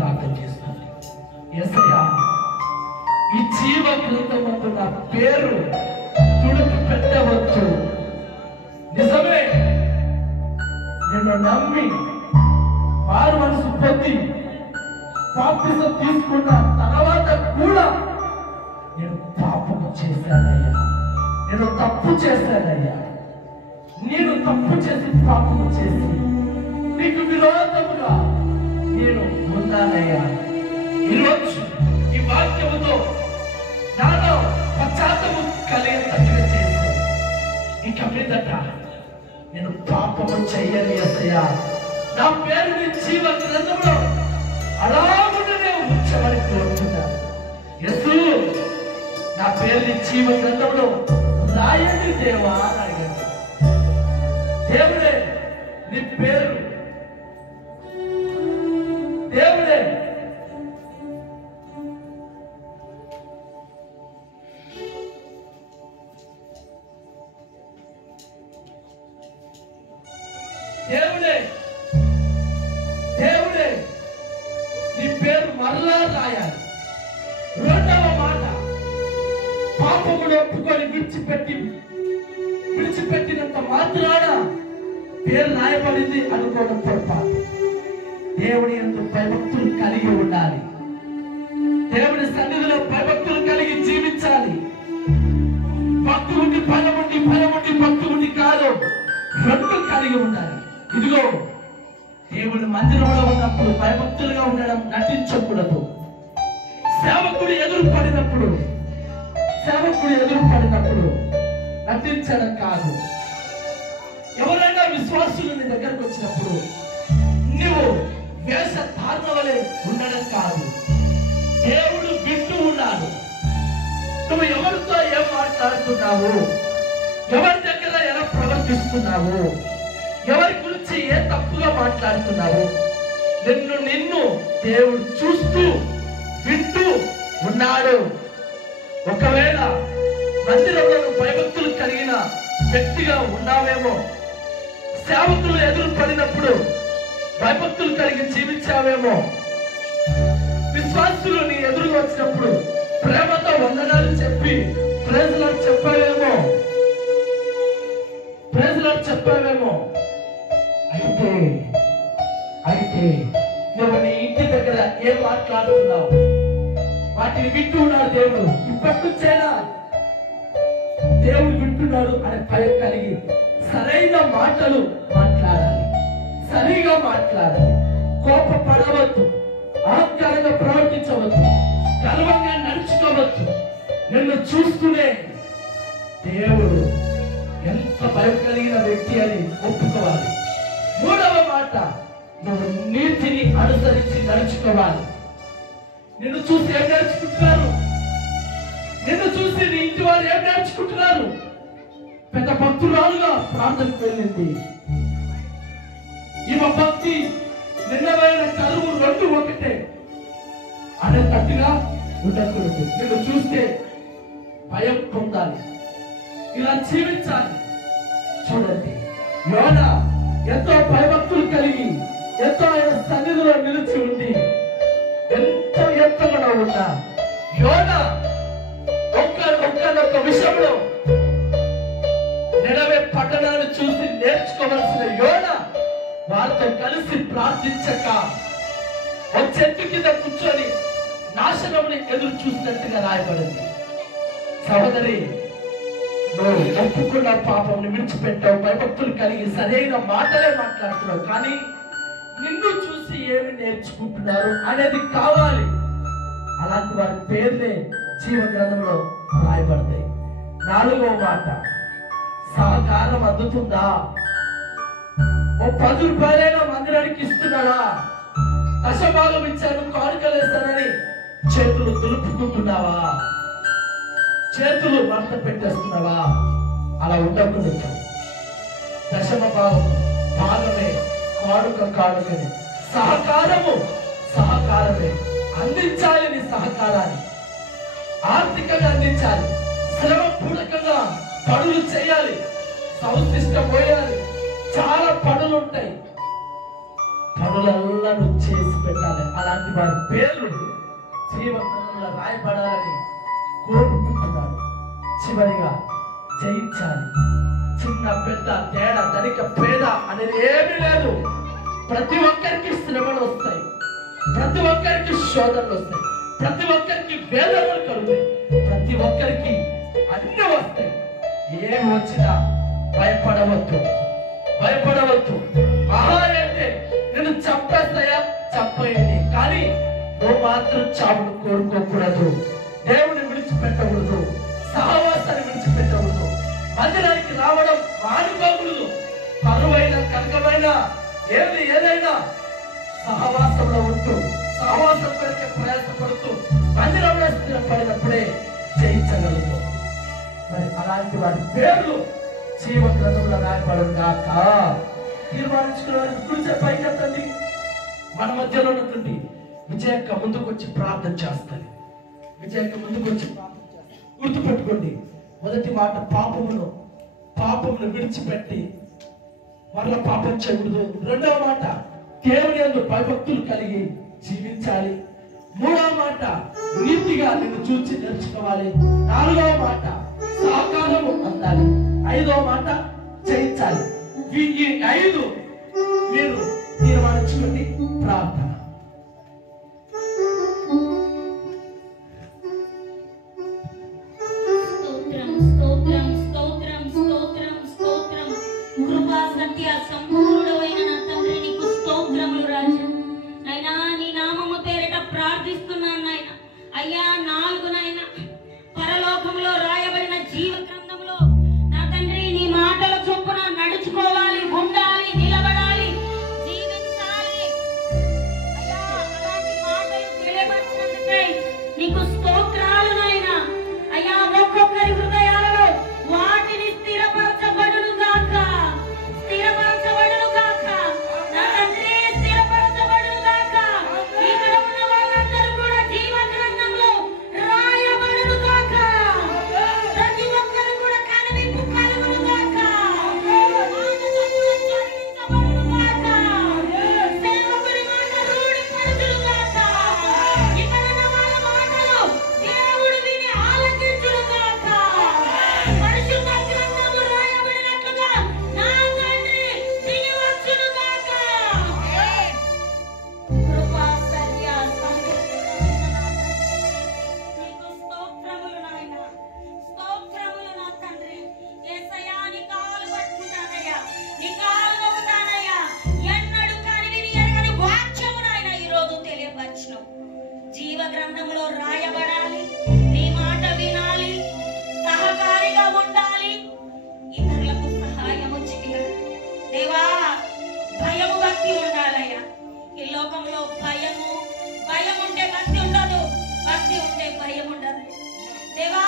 ప్రార్థన చేస్తుంది. యేసయ్యా, ఈ జీవ గ్రంథమందు నా పేరు తుడిపి పెట్టవచ్చు. నిజమే, నిన్ను నమ్మి వారు మనసు పొంది బాప్తిజం తీసుకున్న తర్వాత కూడా నేను పాపము చేశానయ్యా, నేను తప్పు చేశానయ్యా, నేను తప్పు చేసి పాపము చేసి నీకు విరోధముగా నేను ఉన్నానయ్యా. ఈరోజు ఈ వాక్యముతో నాలో పశ్చాత్తము కలిగేటట్టుగా చేశాను. ఇక మీదట నేను పాపము చెయ్యని యేసయ్యా, నా పేరు నీ జీవ గ్రంథంలో అలాగునే ఉంచమని కోరుతున్నాను. యేసు, నా పేరు నీ జీవ గ్రంథంలో రాయండి దేవా అని అడిగాను. దేవుడే నీ పేరు, దేవుడే దేవుడే దేవుడే నీ పేరు మరలా రాయాలి. రెండవ మాట, పాపమును ఒప్పుకొని విడిచిపెట్టినంత మాత్రాన పేరు రాయబడింది అనుకోవడం పొరపాటు. దేవుని యందు భయభక్తులు కలిగి ఉండాలి. దేవుని సన్నిధిలో భయభక్తులు కలిగి జీవించాలి. భక్తి ఉండి భయం ఉండి భక్తి ఉండి కాదు, రెండు కలిగి ఉండాలి. ఇదిగో, దేవుని మందిరంలో ఉన్నప్పుడు భయభక్తులుగా ఉండడం నటించకూడదు. సేవకుడు ఎదురు పడినప్పుడు నటించడం కాదు. ఎవరైనా విశ్వాసులు నీ దగ్గరకు వచ్చినప్పుడు నువ్వు వేషధారణ వలె ఉండడం కాదు. దేవుడు వింటూ ఉన్నాడు. నువ్వు ఎవరితో ఏం మాట్లాడుతున్నావు, ఎవరి దగ్గర ఎలా ప్రవర్తిస్తున్నావు, ఎవరి గురించి ఏ తప్పుగా మాట్లాడుతున్నావు, నిన్ను దేవుడు చూస్తూ వింటూ ఉన్నాడు. ఒకవేళ మందిరంలో భయభక్తులు కలిగిన వ్యక్తిగా ఉన్నావేమో, సేవకులు ఎదురు పడినప్పుడు భయభక్తులు కలిగి జీవించావేమో, విశ్వాసులు నీ ఎదురుగా వచ్చినప్పుడు ప్రేమతో వందనాలు చెప్పి ప్రైజ్ లార్డ్ చెప్పావేమో. అయితే నువ్వు నీ ఇంటి దగ్గర ఏం మాట్లాడుతున్నావు, వాటిని వింటూ ఉన్నాడు దేవుడు. ఇప్పటి నుంచైనా దేవుడు వింటున్నాడు అనే భయం కలిగి సరైన మాటలు మాట్లాడాలి, సరిగా మాట్లాడాలి. కోపపడవద్దు, అహంకారంగా ప్రవర్తించవద్దు, గర్వంగా నడుచుకోవద్దు. నిన్ను చూస్తూనే దేవుడు ఎంత భయం కలిగిన వ్యక్తి అని ఒప్పుకోవాలి. మూడవ మాట, నువ్వు నీతిని అనుసరించి నడుచుకోవాలి. నిన్ను చూసి ఏం నేర్చుకుంటున్నారు, నిన్ను చూసి నీ ఇంటి వారు ఏం నేర్చుకుంటున్నారు? పెద్ద భక్తురాలుగా ప్రార్థనకు వెళ్ళింది. ఈమె భక్తి నిన్నవైన కరువు రెండు ఒకటే అనే తట్టుగా ఉండకూడదు. నిన్ను చూస్తే భయం పొందాలి, ఇలా జీవించాలి. చూడండి, యోనా ఎంతో భయభక్తులు కలిగి ఎంతో ఆయన సన్నిధిలో నిలిచి ఉండి ఎంతో ఎత్తుగా ఉన్నా యోనా ఒక్క విషయంలో నినవే పట్టణాన్ని చూసి నేర్చుకోవలసిన యోనా వారితో కలిసి ప్రార్థించక ఒక చెట్టు కింద కూర్చొని నాశనముని ఎదురు చూసినట్టుగా రాయబడింది. సహోదరి, నువ్వు ఒప్పుకున్న పాపం విడిచిపెట్టావు, భయభక్తులు కలిగి సరైన మాటలే మాట్లాడుతున్నావు, కానీ నిన్ను చూసి ఏమి నేర్చుకుంటున్నారు అనేది కావాలి. అలాంటి వారి పేర్లే జీవ గ్రంథంలో రాయబడతాయి. నాలుగవ మాట, సహకారం అందుతుందా? ఓ 10 రూపాయలైనా మందిరానికి ఇస్తున్నాడా? దశభాగం ఇచ్చాను, కానుకలేస్తానని చేతులు దులుపుకుంటున్నావా? చేతులు మడత పెట్టేస్తున్నావా? అలా ఉండకూడదు. దశమ భాగమే కానుకనే. సహకారమే అందించాలి. నీ సహకారాన్ని ఆర్థికంగా అందించాలి, శ్రమ పూర్వకంగా పనులు చేయాలి, సంశిష్టం పోయాలి. చాలా పనులు ఉంటాయి, పనులల్లా నువ్వు చేసి పెట్టాలి. అలాంటి అలాంటి వారి పేర్లు జీవ గ్రంథంలో రాయబడాలని కోరుకుంటున్నాడు. చివరిగా జయించాలి. చిన్న పెద్ద తేడా ధనిక పేద అనేది ఏమీ లేదు. ప్రతి ఒక్కరికి శ్రమలు వస్తాయి, ప్రతి ఒక్కరికి శోధనలు వస్తాయి, ప్రతి ఒక్కరికి వేదనలు కలుగుతాయి, ప్రతి ఒక్కరికి అన్ని వస్తాయి. ఏమి వచ్చినా భయపడవద్దు, భయపడవద్దు. మహా అంటే నేను చంపేస్తాయా, చంపేయండి, కానీ నువ్వు మాత్రం చావును కోరుకోకూడదు. దేవుని విడిచిపెట్టకూడదు, సహవాసాన్ని విడిచిపెట్టకూడదు, మందిరానికి రావడం మానుకోకూడదు. కరువైన కనకమైన ఏదైనా సహవాసంలో ఉంటూ సహవాసం కొరకే ప్రయాసపడుతూ మందిరంలో స్థిరపడినప్పుడే జయించగలదు. మరి అలాంటి వారి పేర్లు జీవ గ్రంథంలో రాయబడను గాక. తీర్మానించుకున్న వారికి గురించి పైకెత్తండి. మన మధ్యలో ఉన్నటువంటి విజయక్క ముందుకు వచ్చి ప్రార్థన చేస్తుంది. విజయక్క ముందుకు వచ్చి ప్రార్థన చేస్తుంది. గుర్తుపెట్టుకోండి, మొదటి మాట పాపమును విడిచిపెట్టి మరల పాపం చేయకూడదు. రెండవ మాట దేవుని యందు భయభక్తులు కలిగి జీవించాలి. మూడవ మాట నీతిగా నిన్ను చూసి నేర్చుకోవాలి. నాలుగవ మాట సహకారము అందాలి. ఐదవ మాట జయించాలి. ఈ 5 మీరు తీర్మానించుకోండి. ప్రార్థన. సంపూర్ణమైన నా తండ్రి నీకు స్తోత్రములు రాజా. నైనా నీ నామము పేరిట ప్రార్థిస్తున్నాను నాయన. అయ్యా 4 నాయన పరలోకంలో రాయబడిన జీవ గ్రంథంలో నా తండ్రి నీ మాటల చొప్పున నడుచుకోవాలి, ఉండాలి, నిలబడాలి, జీవించాలి. అయ్యా అలాంటి మాటలు తెలియపరిచినందుకై నీకు స్తోత్రాలు నాయన. అయ్యా ఒక్కొక్కరి హృదయాలలో వాటిని స్థిరపరచబడును గాక, స్థిరపరచబడును గాక నా తండ్రి, స్థిరపరచబడును గాక. ఇక్కడ ఉన్న వాళ్ళందరూ కూడా జీవ గ్రంథంలో రాయబడును గాక. ప్రతి ఒక్కరు కూడా కనువిప్పు కలుగును గాక, జరిగించబడును గాక, సేవకుడి మాట రూఢిపరచును గాక. ఇక్కడ ఉన్న వాళ్ళ మాటలు దేవుడు విని ఆలకించును గాక. పరిశుద్ధ గ్రంథము రాయబడినట్లుగా నా తండ్రి దిగి వచ్చును గాక. కృపా సత్య సంపూర్ణమైన నా తండ్రి, నీకు స్తోత్రములు నాయన, స్తోత్రములు నా తండ్రి. యేసయ్యా నీ కాలు పట్టుకుంటానయ్యా, నీ కాలు నవ్వుతానయ్యా. ఎన్నడూ కనివిని ఎరగని వాక్యము నాయన ఈరోజు తెలియపరచును. జీవ గ్రంథంలో రాయబడాలి, నీ మాట వినాలి, సహకారిగా ఉండాలి, ఇతరులకు సహాయము చేయాలి. దేవా భయము భక్తి ఉండాలయ్యా. ఈ లోకంలో భయం ఉంటే భక్తి ఉండదు, భక్తి ఉంటే భయం ఉండదు. దేవా